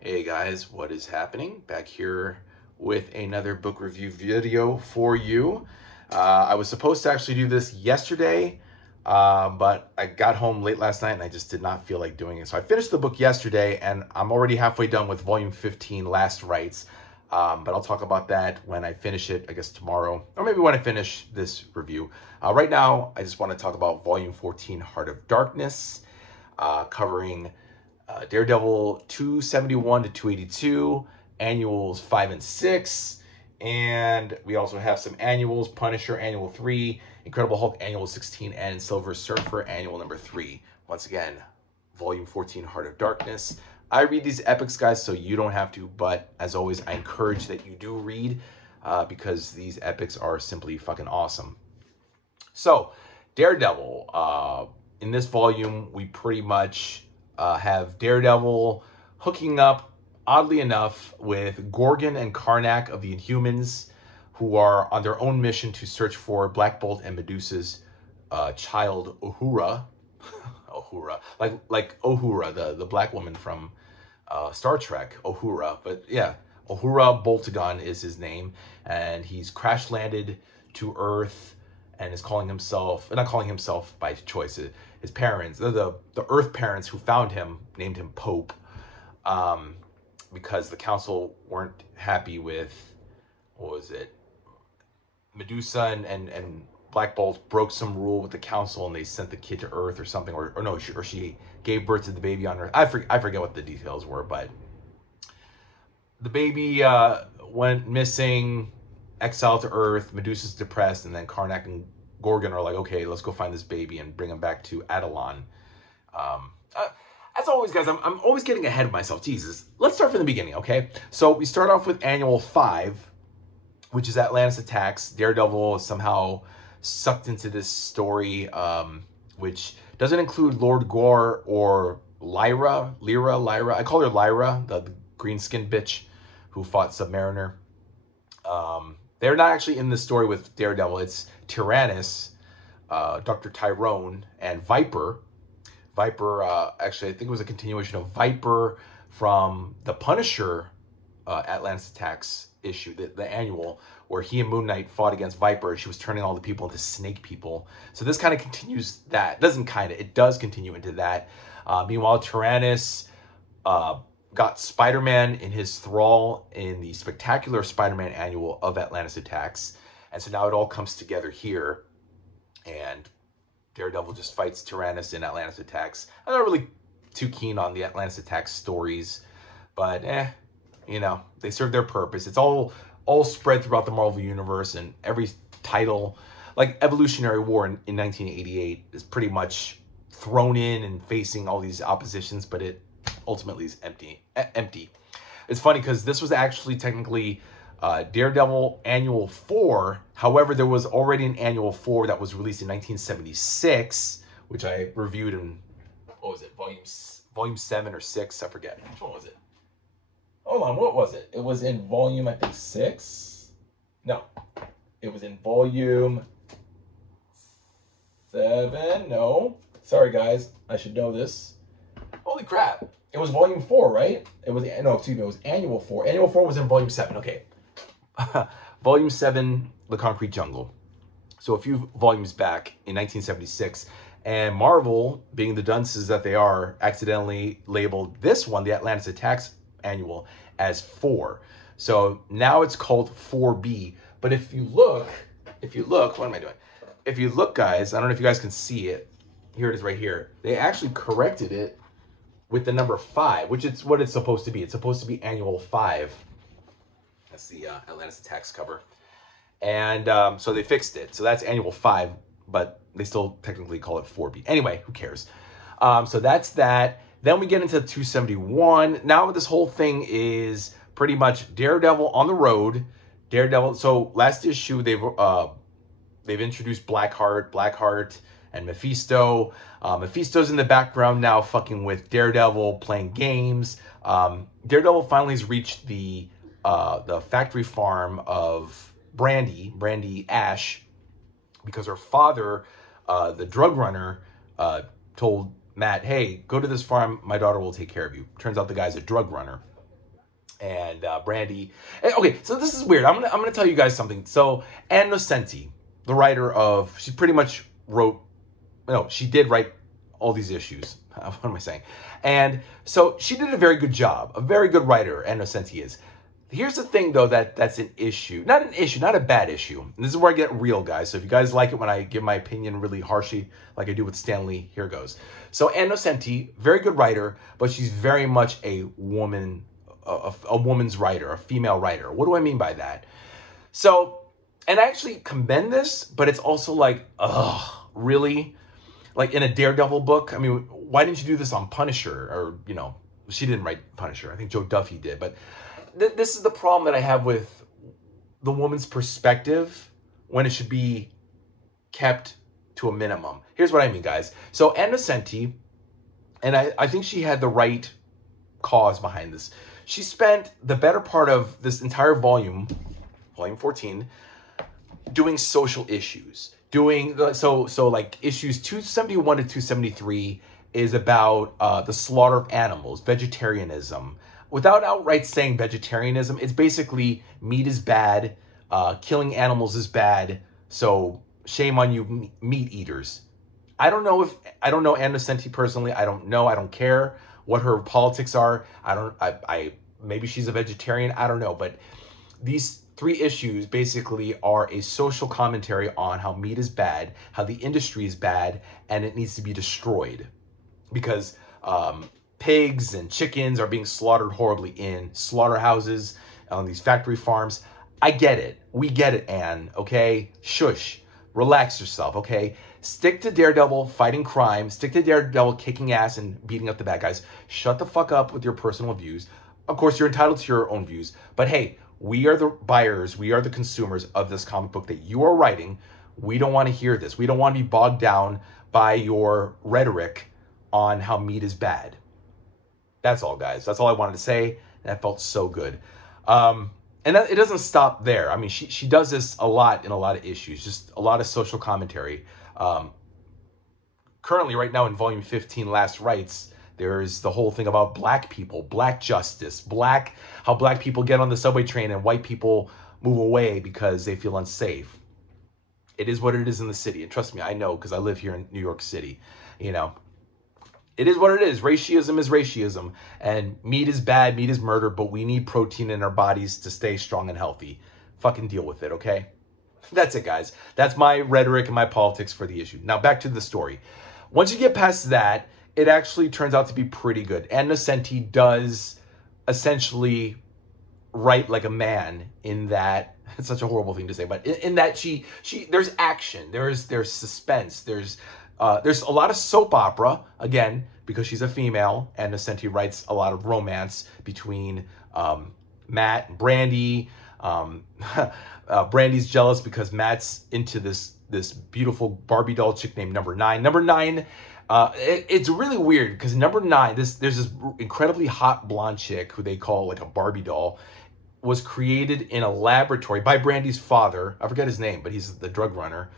Hey guys, what is happening? Back here with another book review video for you. I was supposed to actually do this yesterday, but I got home late last night and I just did not feel like doing it. So I finished the book yesterday and I'm already halfway done with volume 15, Last Rites. But I'll talk about that when I finish it, I guess tomorrow, or maybe when I finish this review. Right now, I just want to talk about volume 14, Heart of Darkness, covering Daredevil 271 to 282, annuals 5 and 6, and we also have some annuals: Punisher Annual 3, Incredible Hulk Annual 16, and Silver Surfer Annual number 3. Once again, Volume 14, Heart of Darkness. I read these epics, guys, so you don't have to, but as always, I encourage that you do read because these epics are simply fucking awesome. So, Daredevil. In this volume, we pretty much have Daredevil hooking up, oddly enough, with Gorgon and Karnak of the Inhumans, who are on their own mission to search for Black Bolt and Medusa's child, Uhura. Uhura. Like Uhura, the black woman from Star Trek, Uhura. But yeah, Uhura Boltagon is his name, and he's crash landed to Earth and is calling himself, not calling himself by choice, his parents, the Earth parents who found him, named him Pope, because the council weren't happy with, what was it, Medusa and Black Bolt broke some rule with the council and they sent the kid to Earth or something, or no, she gave birth to the baby on Earth. I forget what the details were, but the baby went missing, exiled to Earth. Medusa's depressed, and then Karnak and Gorgon are like, okay, let's go find this baby and bring him back to Adelon. As always, guys, I'm always getting ahead of myself. Jesus. Let's start from the beginning, okay? So we start off with Annual 5, which is Atlantis Attacks. Daredevil is somehow sucked into this story, which doesn't include Lord Gore or Lyra. I call her Lyra, the green-skinned bitch who fought Submariner. They're not actually in the story with Daredevil. It's Tyrannus, Dr. Tyrone, and Viper. Viper, actually, I think it was a continuation of Viper from the Punisher Atlantis Attacks issue, the annual, where he and Moon Knight fought against Viper. She was turning all the people into snake people. So this kind of continues that. It does continue into that. Meanwhile, Tyrannus got Spider-Man in his thrall in the Spectacular Spider-Man annual of Atlantis Attacks. And so now it all comes together here. And Daredevil just fights Tyrannus in Atlantis Attacks. I'm not really too keen on the Atlantis Attacks stories. But, they serve their purpose. It's all spread throughout the Marvel Universe. And every title, like Evolutionary War in 1988, is pretty much thrown in and facing all these oppositions. But it ultimately is empty. It's funny because this was actually technically Daredevil Annual 4. However, there was already an Annual 4 that was released in 1976, which I reviewed in, what was it, volume 7 or 6? I forget. Which one was it? Hold on, what was it? It was in volume, I think, 6? No. It was in volume 7? No. Sorry, guys. I should know this. Holy crap. It was volume 4, right? It was Annual 4. Annual 4 was in volume 7. Okay. Volume 7, The Concrete Jungle. So a few volumes back in 1976. And Marvel, being the dunces that they are, accidentally labeled this one, the Atlantis Attacks Annual, as 4. So now it's called 4B. But if you look, what am I doing? If you look, guys, I don't know if you guys can see it. Here it is right here. They actually corrected it with the number 5, which is what it's supposed to be. It's supposed to be Annual 5. That's the Atlantis Attacks cover. And so they fixed it. So that's Annual 5, but they still technically call it 4B. Anyway, who cares? So that's that. Then we get into 271. Now this whole thing is pretty much Daredevil on the road. Daredevil. So last issue, they've introduced Blackheart, and Mephisto. Mephisto's in the background now fucking with Daredevil, playing games. Daredevil finally has reached the factory farm of Brandy Ash, because her father, the drug runner, told Matt, hey, go to this farm, my daughter will take care of you. Turns out the guy's a drug runner. and Brandy. Okay, so this is weird. I'm gonna tell you guys something. So Ann Nocenti, the writer of, she pretty much wrote, no, she did write all these issues. What am I saying? And so she did a very good job, a very good writer, Ann Nocenti is. Here's the thing, though, that's an issue. Not an issue, not a bad issue. And this is where I get real, guys. So if you guys like it when I give my opinion really harshly, like I do with Stanley, here goes. So Ann Nocenti, very good writer, but she's very much a woman, a woman's writer, a female writer. What do I mean by that? So, and I actually commend this, but it's also like, ugh, really? Like in a Daredevil book? I mean, why didn't you do this on Punisher? Or, you know, she didn't write Punisher. I think Joe Duffy did, but this is the problem that I have with the woman's perspective when it should be kept to a minimum. Here's what I mean, guys. So Ann Nocenti, and I think she had the right cause behind this. She spent the better part of this entire volume, volume 14, doing social issues. So like issues 271 to 273 is about the slaughter of animals, vegetarianism. Without outright saying vegetarianism, it's basically meat is bad, killing animals is bad, so shame on you meat eaters. I don't know Ann Nocenti personally. I don't care what her politics are. Maybe she's a vegetarian. I don't know. But these 3 issues basically are a social commentary on how meat is bad, how the industry is bad, and it needs to be destroyed. Because pigs and chickens are being slaughtered horribly in slaughterhouses, on these factory farms. I get it. We get it, Anne, okay? Shush. Relax yourself, okay? Stick to Daredevil fighting crime. Stick to Daredevil kicking ass and beating up the bad guys. Shut the fuck up with your personal views. Of course, you're entitled to your own views. But hey, we are the buyers. We are the consumers of this comic book that you are writing. We don't want to hear this. We don't want to be bogged down by your rhetoric on how meat is bad. That's all, guys. That's all I wanted to say. And that felt so good. And it doesn't stop there. I mean, she does this a lot in a lot of issues, just a lot of social commentary. Currently, right now in volume 15, Last Rites, there's the whole thing about black people, black justice, how black people get on the subway train and white people move away because they feel unsafe. It is what it is in the city. And trust me, I know because I live here in New York City, you know. It is what it is. Racism is racism. And meat is bad. Meat is murder. But we need protein in our bodies to stay strong and healthy. Fucking deal with it, okay? That's it, guys. That's my rhetoric and my politics for the issue. Now, back to the story. Once you get past that, it actually turns out to be pretty good. Ann Nocenti does essentially write like a man in that. It's such a horrible thing to say. But in that she there's action. There's suspense. There's a lot of soap opera, again, because she's a female, and Nocenti writes a lot of romance between Matt and Brandy. Brandy's jealous because Matt's into this beautiful Barbie doll chick named Number 9. Number 9, it's really weird because Number 9, there's this incredibly hot blonde chick who they call like a Barbie doll, was created in a laboratory by Brandy's father. I forget his name, but he's the drug runner.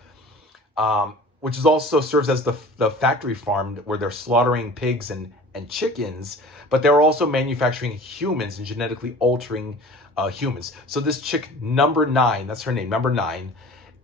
Which is also serves as the factory farm where they're slaughtering pigs and chickens, but they're also manufacturing humans and genetically altering humans. So this chick, Number 9, that's her name, Number 9,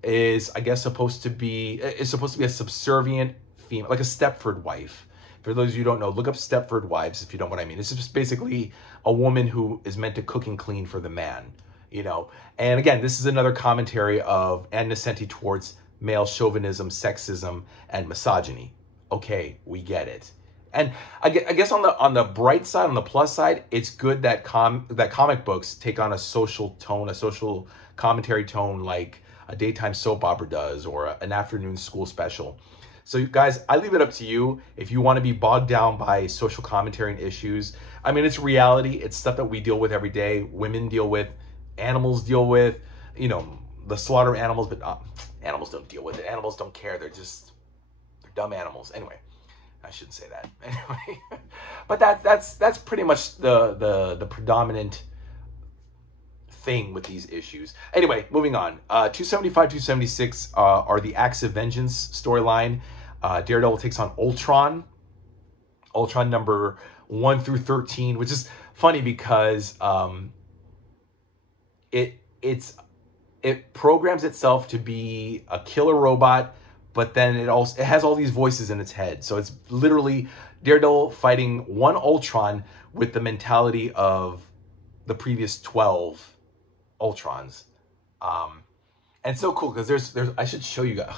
is, I guess, supposed to be a subservient female, like a Stepford wife. For those of you who don't know, look up Stepford wives if you don't know what I mean. It's just basically a woman who is meant to cook and clean for the man, you know. And again, this is another commentary of Ann Nocenti towards male chauvinism, sexism, and misogyny. Okay, we get it. And I guess on the bright side, on the plus side, it's good that comic books take on a social tone, a social commentary tone like a daytime soap opera does, or an afternoon school special. So guys, I leave it up to you if you want to be bogged down by social commentary and issues. I mean, it's reality. It's stuff that we deal with every day. Women deal with, animals deal with, you know, the slaughter of animals, but animals don't deal with it. Animals don't care. They're dumb animals. Anyway, I shouldn't say that. Anyway, but that's pretty much the predominant thing with these issues. Anyway, moving on. 275, 276 are the Acts of Vengeance storyline. Daredevil takes on Ultron. Ultron number 1 through 13, which is funny because it programs itself to be a killer robot, but then it has all these voices in its head. So it's literally Daredevil fighting one Ultron with the mentality of the previous 12 Ultrons. And so cool because there's I should show you guys.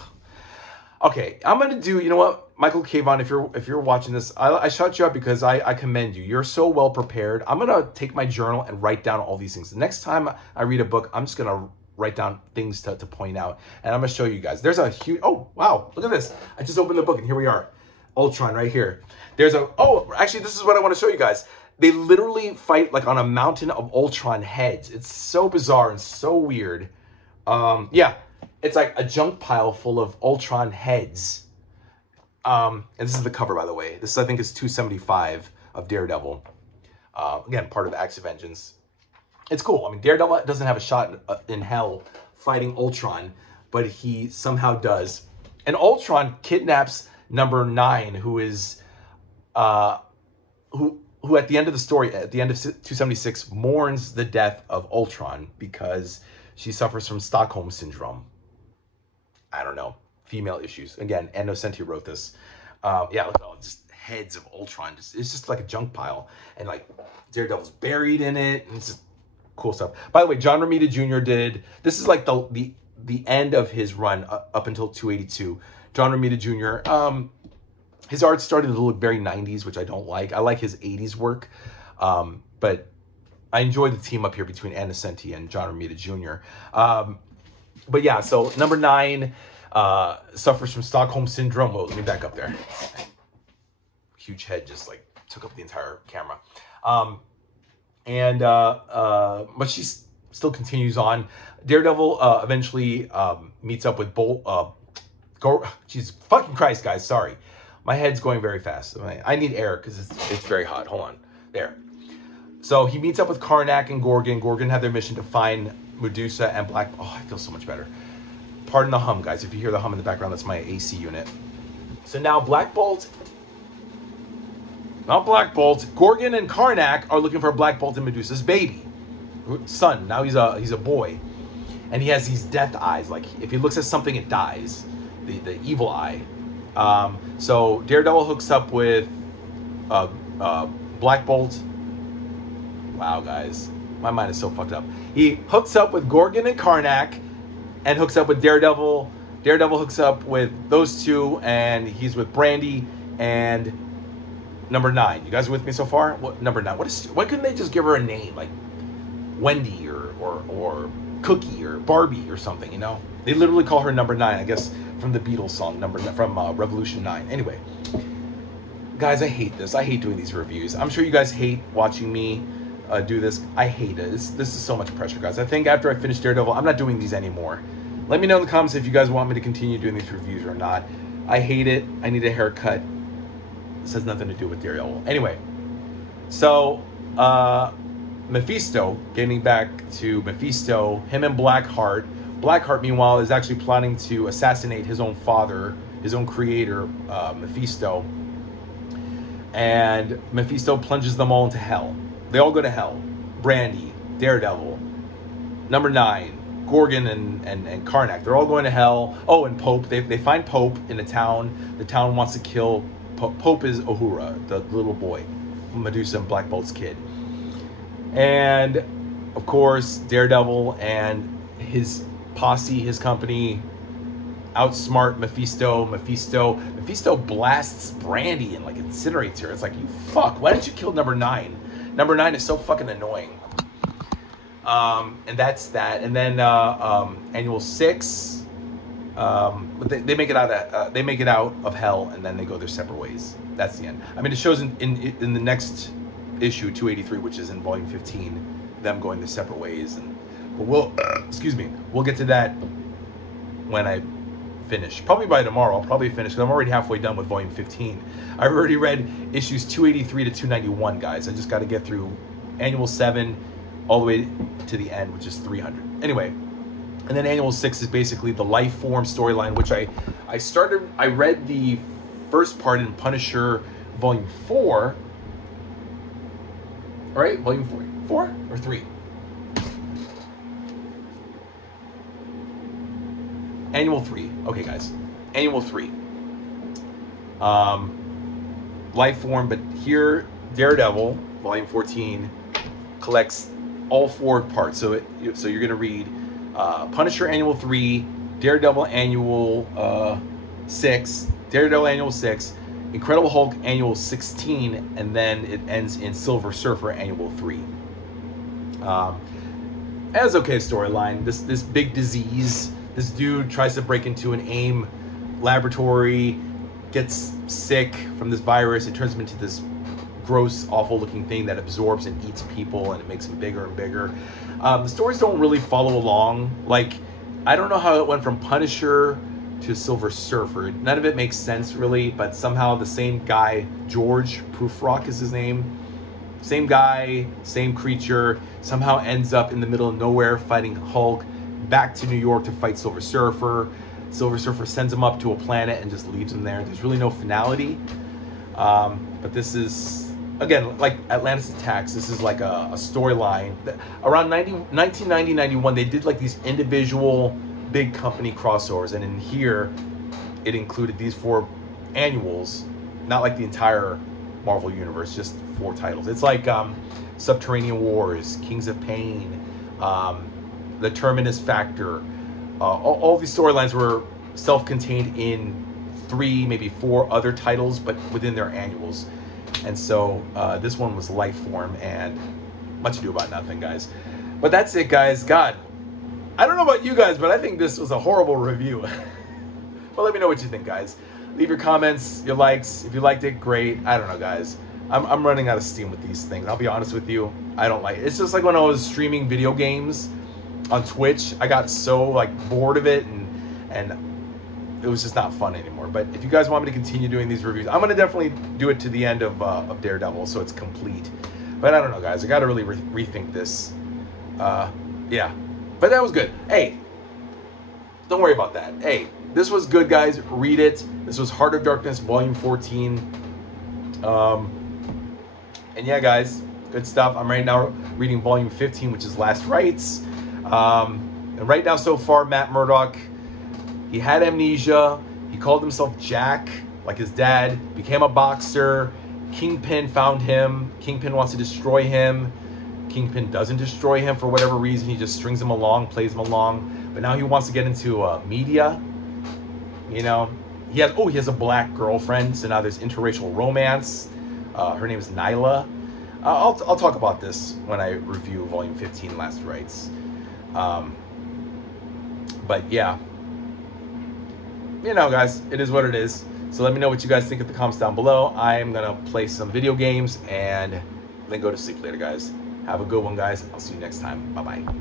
Okay, I'm gonna do, you know what, Michael Cavon, if you're watching this, I shout you out because I commend you. You're so well prepared. I'm gonna take my journal and write down all these things. The next time I read a book, I'm just gonna write down things to point out, and I'm gonna show you guys. There's a huge, oh wow, look at this. I just opened the book and here we are, Ultron right here. There's a, oh, actually this is what I want to show you guys. They literally fight like on a mountain of Ultron heads. It's so bizarre and so weird. Yeah. It's like a junk pile full of Ultron heads. And this is the cover, by the way. This, I think, is 275 of Daredevil. Again, part of Acts of Vengeance. It's cool. I mean, Daredevil doesn't have a shot in hell fighting Ultron, but he somehow does. And Ultron kidnaps number 9, who is, who at the end of the story, at the end of 276, mourns the death of Ultron because she suffers from Stockholm Syndrome. I don't know, female issues. Again, Innocenti wrote this. Yeah, look at all just heads of Ultron. It's just like a junk pile, and like Daredevil's buried in it, and it's just cool stuff. By the way, John Romita Jr. did, this is like the end of his run up until 282. John Romita Jr. His art started to look very 90s, which I don't like. I like his 80s work, but I enjoy the team up here between Innocenti and John Romita Jr. But yeah, so number 9 suffers from Stockholm Syndrome. Whoa, let me back up there. Huge head just like took up the entire camera. But she still continues on. Daredevil eventually meets up with Jesus fucking Christ, guys. Sorry. My head's going very fast. I need air because it's very hot. Hold on. There. So he meets up with Karnak and Gorgon. Gorgon had their mission to find Medusa and Black... Oh, I feel so much better. Pardon the hum, guys. If you hear the hum in the background, that's my AC unit. So now Black Bolt... Not Black Bolt. Gorgon and Karnak are looking for Black Bolt and Medusa's baby. Son. Now he's a boy. And he has these death eyes. Like, if he looks at something, it dies. The evil eye. So Daredevil hooks up with Black Bolt. Wow, guys. My mind is so fucked up. He hooks up with Gorgon and Karnak and hooks up with Daredevil. Daredevil hooks up with those two, and he's with Brandy and number 9. You guys with me so far? What number 9? Why couldn't they just give her a name like Wendy or Cookie or Barbie or something, you know? They literally call her number 9, I guess, from the Beatles song from Revolution 9. Anyway, guys, I hate this. I hate doing these reviews. I'm sure you guys hate watching me do this. I hate it. This is so much pressure, guys. I think after I finish Daredevil, I'm not doing these anymore. Let me know in the comments if you guys want me to continue doing these reviews or not. I hate it. I need a haircut. This has nothing to do with Daredevil. Anyway, so Mephisto, getting back to Mephisto, him and Blackheart. Blackheart, meanwhile, is actually planning to assassinate his own father, his own creator, Mephisto. And Mephisto plunges them all into hell. They all go to hell. Brandy, Daredevil, number 9, Gorgon and Karnak. They're all going to hell. Oh, and Pope. They find Pope in a town. The town wants to kill Pope. Pope is Uhura, the little boy, Medusa and Black Bolt's kid. And, of course, Daredevil and his posse, his company, outsmart Mephisto. Mephisto blasts Brandy and, like, incinerates her. It's like, you fuck. Why didn't you kill number 9? Number 9 is so fucking annoying. And that's that. And then Annual 6, they make it out of hell, and then they go their separate ways. That's the end. I mean, it shows in the next issue, 283, which is in volume 15, them going their separate ways. But we'll get to that when I finish. Probably by tomorrow. I'll probably finish because I'm already halfway done with volume 15. I've already read issues 283 to 291, guys. I just got to get through Annual 7 all the way to the end, which is 300. Anyway, and then Annual 6 is basically the Life Form storyline, which I read the first part in Punisher volume 4, All right, volume 4 or 3? Annual 3. Okay, guys. Annual 3. Life form, but here, Daredevil, volume 14, collects all 4 parts. So you're going to read Punisher Annual 3, Daredevil Annual 6, Daredevil Annual 6, Incredible Hulk Annual 16, and then it ends in Silver Surfer Annual 3. As okay storyline, this big disease, this dude tries to break into an AIM laboratory, gets sick from this virus. It turns him into this gross, awful looking thing that absorbs and eats people, and it makes him bigger and bigger. The stories don't really follow along. Like, I don't know how it went from Punisher to Silver Surfer. None of it makes sense really, but somehow the same guy, George Prufrock is his name, same guy, same creature, somehow ends up in the middle of nowhere fighting Hulk, back to New York to fight Silver Surfer. Silver Surfer sends him up to a planet and just leaves him there. There's really no finality. But this is, again, like Atlantis Attacks, this is like a storyline. Around 1990, 91, they did like these individual big company crossovers. And in here, it included these 4 annuals, not like the entire Marvel Universe, just 4 titles. It's like Subterranean Wars, Kings of Pain, The Terminus Factor. All these storylines were self-contained in 3, maybe 4 other titles, but within their annuals. And so this one was Life Form, and much ado about nothing, guys. But that's it, guys. God, I don't know about you guys, but I think this was a horrible review. But let me know what you think, guys. Leave your comments, your likes. If you liked it, great. I don't know, guys. I'm running out of steam with these things. I'll be honest with you. I don't like it. It's just like when I was streaming video games on Twitch. I got so like bored of it, and it was just not fun anymore. But if you guys want me to continue doing these reviews, I'm going to definitely do it to the end of Daredevil, so it's complete. But I don't know, guys. I got to really rethink this. Yeah. But that was good. Hey, don't worry about that. Hey, this was good, guys. Read it. This was Heart of Darkness, Volume 14. And yeah, guys, good stuff. I'm right now reading Volume 15, which is Last Rites. And right now, so far, Matt Murdock, he had amnesia. He called himself Jack, like his dad, became a boxer. Kingpin found him. Kingpin wants to destroy him. Kingpin doesn't destroy him for whatever reason. He just strings him along, plays him along. But now he wants to get into media. You know, he has a black girlfriend. So now there's interracial romance. Her name is Nyla. I'll talk about this when I review Volume 15, Last Rites. But yeah, you know, guys, it is what it is. So let me know what you guys think in the comments down below. I'm gonna play some video games and then go to sleep later, guys. Have a good one, guys. I'll see you next time. Bye-bye.